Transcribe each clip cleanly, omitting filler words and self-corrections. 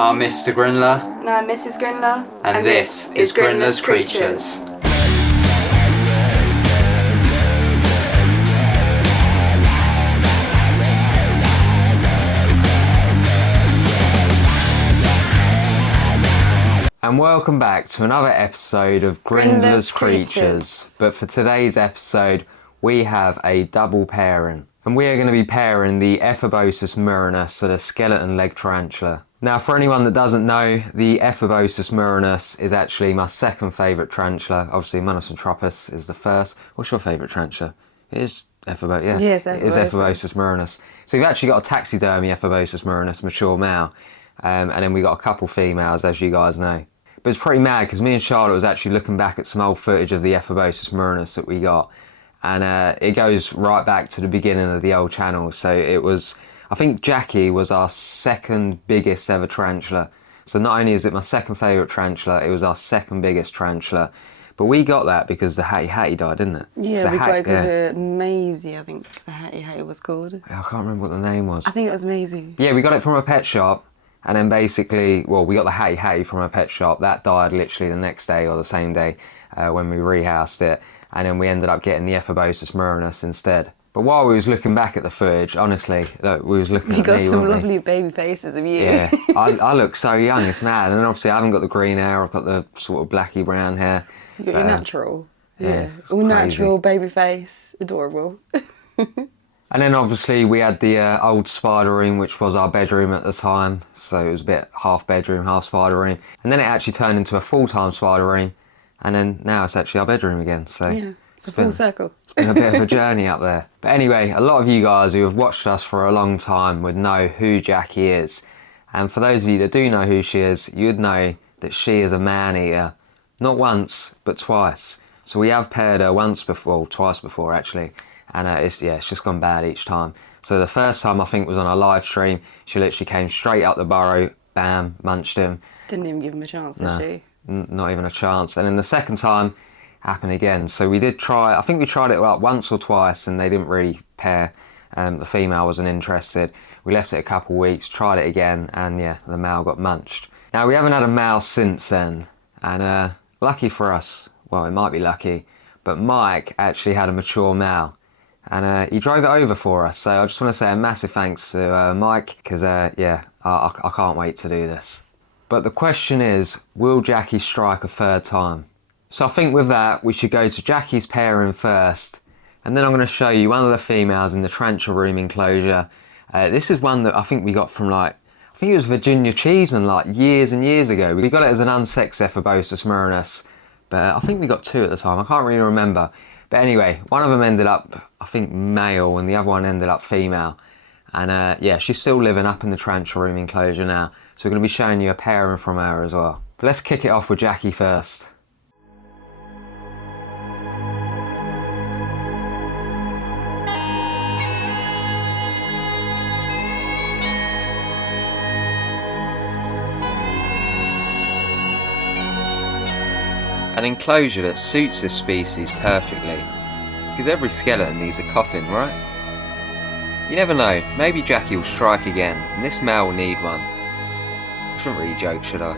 I'm Mr. Grinler. And I'm Mrs. Grinler. And this is Grinler's Creatures. And welcome back to another episode of Grinler's Creatures. But for today's episode, we have a double pairing. And we are going to be pairing the Ephebopus Murinus, so the skeleton leg tarantula. Now, for anyone that doesn't know, the Ephebopus Murinus is actually my second favourite tarantula. Obviously, Monosantropus is the first. What's your favourite tarantula? It is Ephebopus, yeah. Yes, it is Ephebopus Murinus. So you've actually got a taxidermy Ephebopus Murinus, mature male. And then we got a couple females, as you guys know. But it's pretty mad because me and Charlotte was actually looking back at some old footage of the Ephebopus Murinus that we got. And it goes right back to the beginning of the old channel. So it was, I think Jackie was our second biggest ever tarantula. So not only is it my second favourite tarantula, it was our second biggest tarantula. But we got that because the Hattie Hattie died, didn't it? Yeah, we got it because Maisie, I think the Hattie Hattie was called. I can't remember what the name was. I think it was Maisie. Yeah, we got it from a pet shop. And then basically, well, we got the Hattie Hattie from a pet shop. That died literally the next day or the same day when we rehoused it. And then we ended up getting the Ephebopus Murinus instead. But while we was looking back at the footage, honestly, look, we was looking at me, We got some lovely baby faces of you. Yeah, I look so young, it's mad. And then obviously I haven't got the green hair, I've got the sort of blacky brown hair. You got your natural. Yeah, all crazy. Natural, baby face, adorable. And then obviously we had the old spider room, which was our bedroom at the time. So it was a bit half bedroom, half spider room. And then it actually turned into a full-time spider room. And then now it's actually our bedroom again. So yeah, it's a full circle. It's been a bit of a journey up there. But anyway, a lot of you guys who have watched us for a long time would know who Jackie is. And for those of you that do know who she is, you'd know that she is a man-eater. Not once, but twice. So we have paired her twice before actually. And it's just gone bad each time. So the first time I think was on a live stream. She literally came straight up the burrow, bam, munched him. Didn't even give him a chance, did she? Not even a chance. And then the second time happened again. So we did try, I think we tried it like once or twice and they didn't really pair. The female wasn't interested. We left it a couple of weeks, tried it again, and yeah, the male got munched. Now we haven't had a male since then. And lucky for us, well, it might be lucky, but Mike actually had a mature male. And he drove it over for us, so I just want to say a massive thanks to Mike, because I can't wait to do this. But the question is, will Jackie strike a third time? So I think with that, we should go to Jackie's pairing first, and then I'm going to show you one of the females in the tarantula room enclosure. This is one that I think we got from I think it was Virginia Cheeseman like years and years ago. We got it as an unsexed Ephebopus Murinus, but I think we got two at the time, I can't really remember. But anyway, one of them ended up, I think, male, and the other one ended up female. And yeah, she's still living up in the tarantula room enclosure now. So we're going to be showing you a pairing from her as well. But let's kick it off with Jackie first. An enclosure that suits this species perfectly, because every skeleton needs a coffin, right? You never know, maybe Jackie will strike again, and this male will need one. I shouldn't really joke, should I?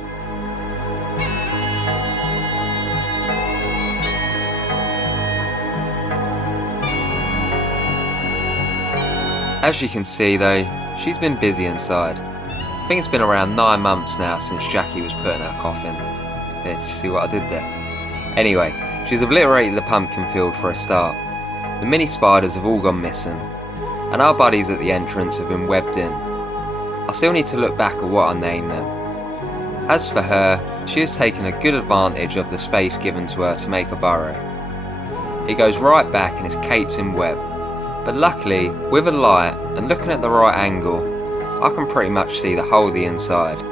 As you can see though, she's been busy inside. I think it's been around 9 months now since Jackie was put in her coffin. Yeah, did you see what I did there? Anyway, she's obliterated the pumpkin field for a start. The mini spiders have all gone missing, and our buddies at the entrance have been webbed in. I still need to look back at what I named them. As for her, she has taken a good advantage of the space given to her to make a burrow. It goes right back and is caped in web, but luckily, with a light and looking at the right angle, I can pretty much see the whole of the inside.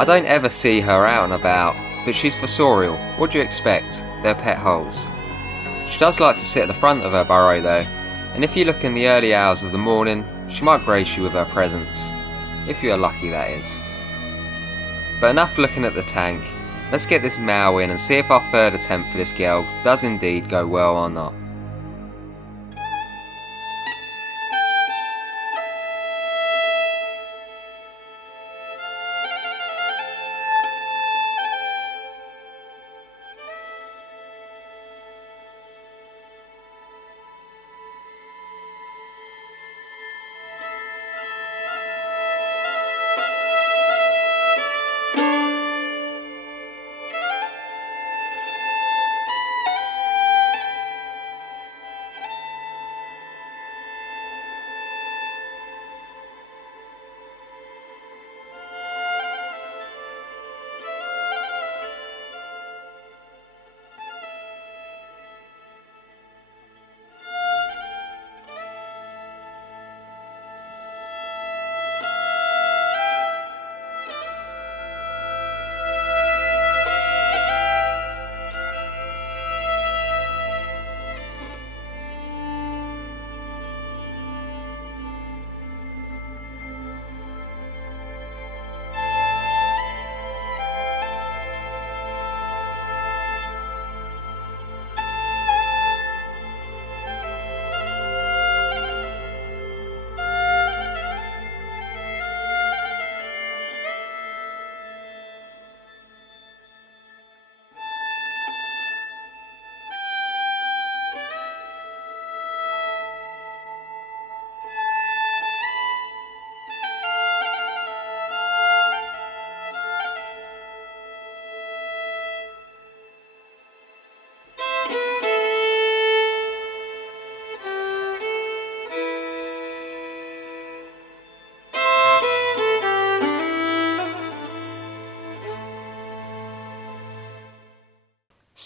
I don't ever see her out and about, but she's fossorial. What do you expect? They're pet holes. She does like to sit at the front of her burrow though, and if you look in the early hours of the morning, she might grace you with her presence. If you are lucky, that is. But enough looking at the tank. Let's get this male in and see if our third attempt for this girl does indeed go well or not.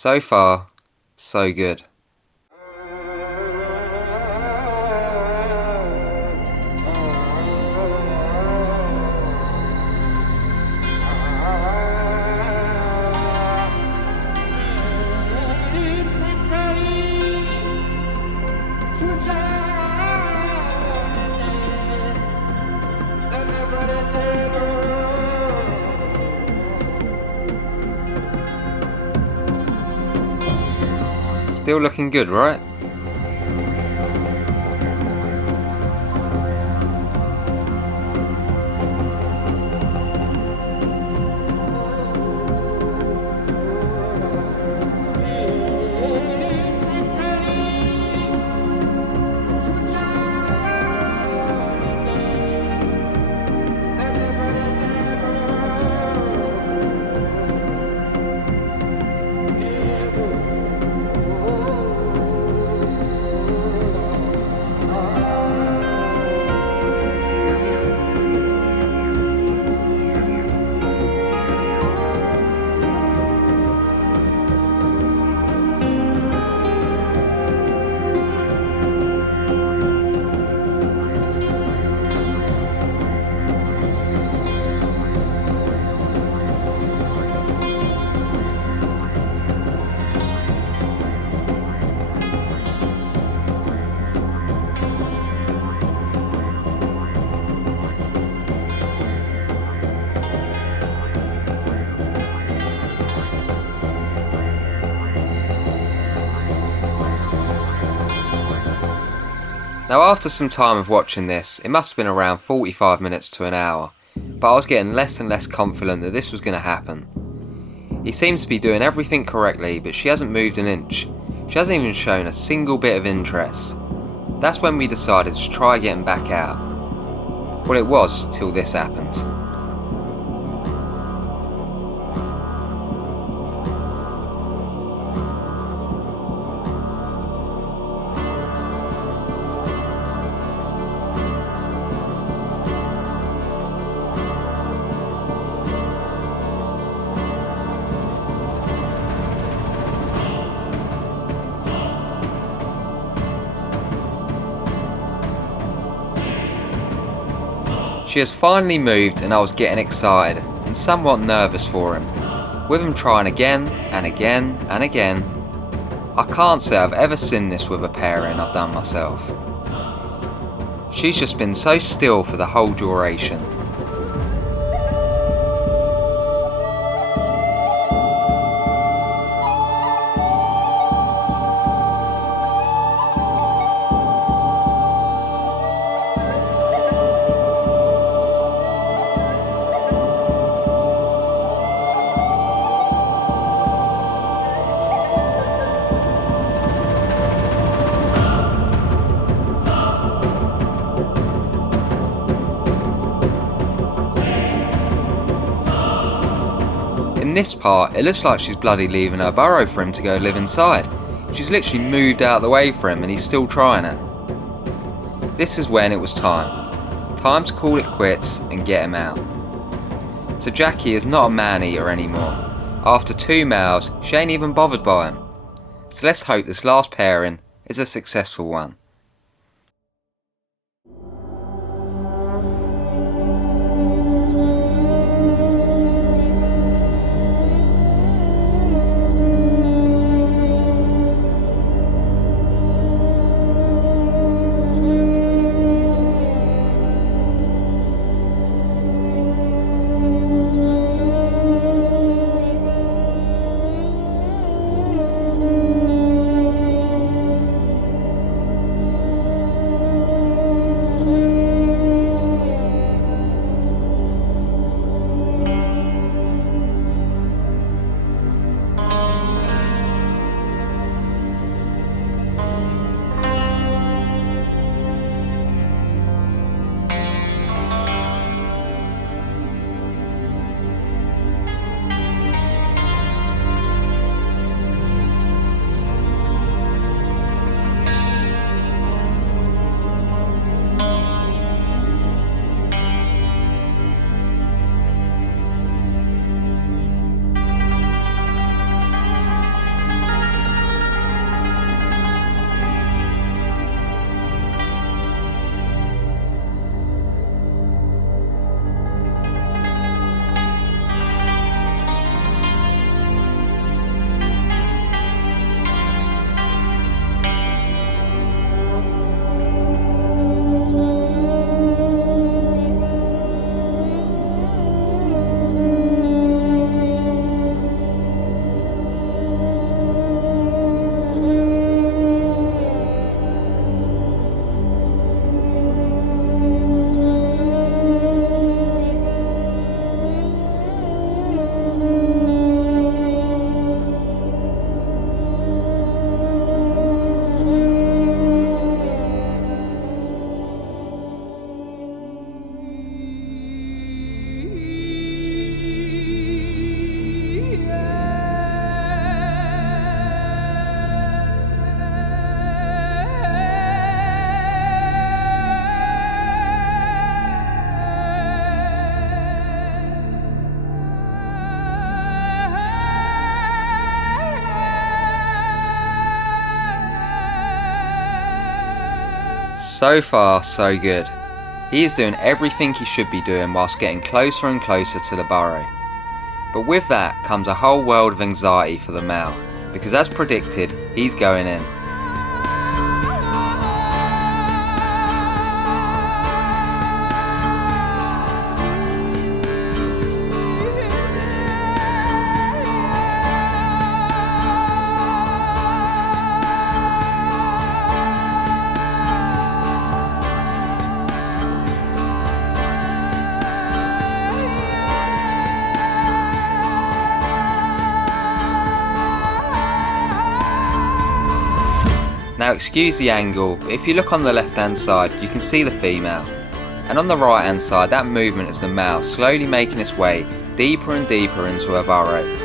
So far, so good. Still looking good, right? Now after some time of watching this, it must have been around 45 minutes to an hour, but I was getting less and less confident that this was going to happen. He seems to be doing everything correctly, but she hasn't moved an inch. She hasn't even shown a single bit of interest. That's when we decided to try getting back out. Well, it was till this happened. She has finally moved and I was getting excited and somewhat nervous for him, with him trying again and again and again. I can't say I've ever seen this with a pairing I've done myself. She's just been so still for the whole duration. In this part, it looks like she's bloody leaving her burrow for him to go live inside. She's literally moved out of the way for him and he's still trying it. This is when it was time. Time to call it quits and get him out. So Jackie is not a man-eater anymore. After 2 males, she ain't even bothered by him. So let's hope this last pairing is a successful one. So far, so good. He is doing everything he should be doing whilst getting closer and closer to the burrow. But with that comes a whole world of anxiety for the male, because as predicted, he's going in. Now excuse the angle, but if you look on the left hand side you can see the female, and on the right hand side that movement is the male slowly making its way deeper and deeper into her burrow.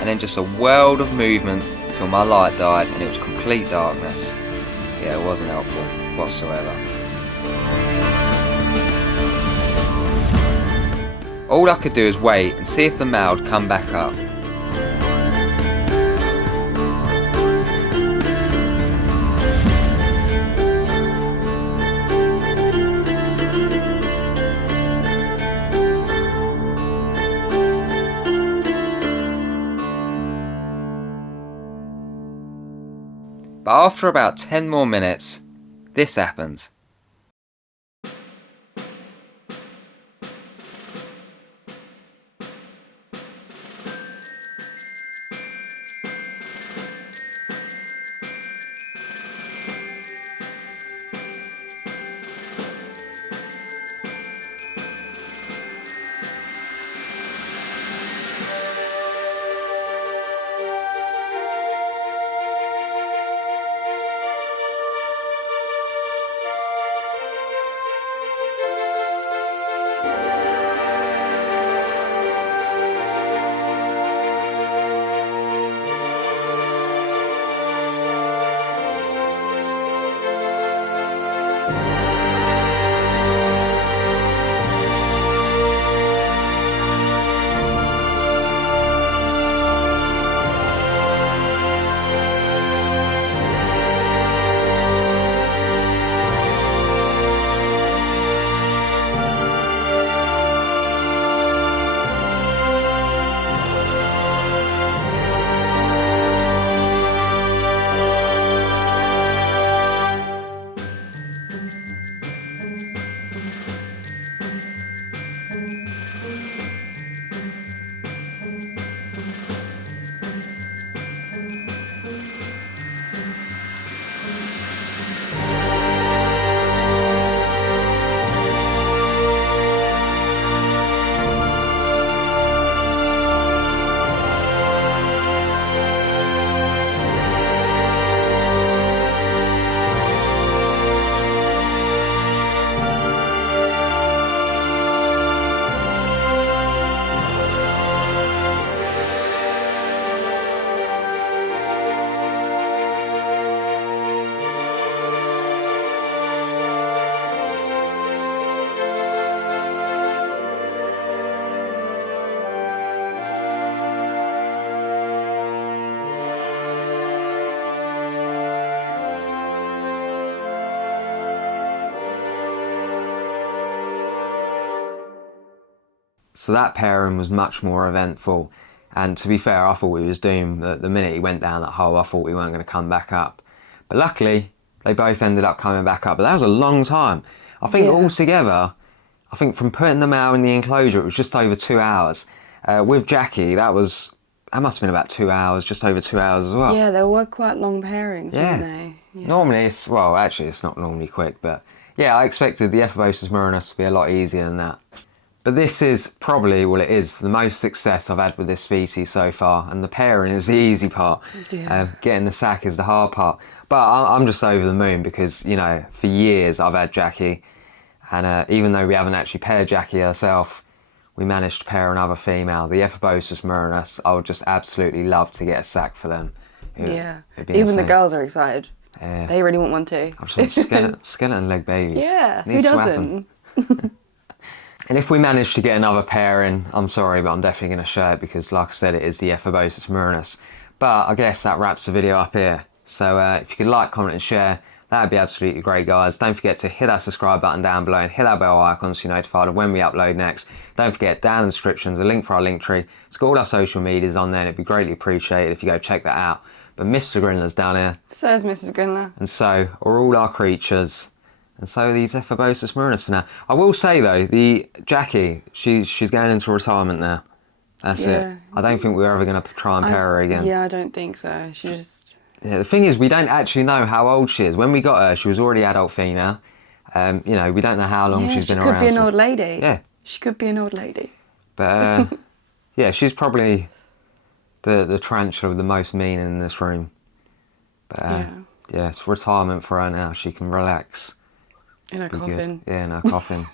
And then just a world of movement till my light died and it was complete darkness. Yeah, it wasn't helpful whatsoever. All I could do is wait and see if the male would come back up. But after about 10 more minutes, this happens. So that pairing was much more eventful, and to be fair, I thought we was doomed. The minute he went down that hole, I thought we weren't going to come back up. But luckily, they both ended up coming back up. But that was a long time. I think altogether, I think from putting them out in the enclosure, it was just over 2 hours. With Jackie, that must have been about 2 hours, just over 2 hours as well. Yeah, they were quite long pairings, weren't they? Yeah. Normally, it's not normally quick, but yeah, I expected the Ephebopus Murinus to be a lot easier than that. But this is probably, well it is, the most success I've had with this species so far. And the pairing is the easy part. Yeah. Getting the sack is the hard part. But I'm just over the moon because, you know, for years I've had Jackie. And even though we haven't actually paired Jackie herself, we managed to pair another female, the Ephebopus Murinus. I would just absolutely love to get a sack for them. Yeah. It'd be Even the insane. girls are excited. Yeah. They really want one too. I just want skeleton leg babies. Yeah, who Needs to happen. doesn't? And if we manage to get another pair in, I'm sorry, but I'm definitely going to show it because, like I said, it is the Ephebopus Murinus. But I guess that wraps the video up here. So if you could like, comment and share, that would be absolutely great, guys. Don't forget to hit that subscribe button down below and hit that bell icon so you're notified of when we upload next. Don't forget, down in the description, there's a link for our link tree. It's got all our social medias on there and it'd be greatly appreciated if you go check that out. But Mr. Grinler's down here. So is Mrs. Grinler. And so are all our creatures. And so these Ephebopus Murinus for now. I will say though, the Jackie, she's going into retirement now. That's Yeah. it. I don't think we're ever going to try and pair her again. Yeah, I don't think so. She just... Yeah, the thing is, we don't actually know how old she is. When we got her, she was already adult female. You know, we don't know how long she's been around. She could be an old lady. Yeah. She could be an old lady. But yeah, she's probably the tarantula with the most meaning in this room. But yeah, it's retirement for her now. She can relax. In her coffin. Good. Yeah, in her coffin.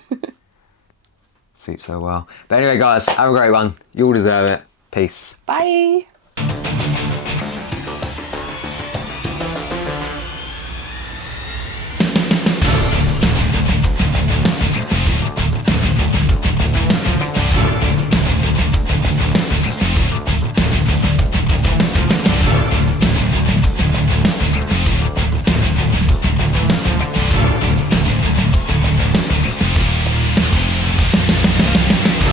Suits her well. But anyway, guys, have a great one. You all deserve it. Peace. Bye.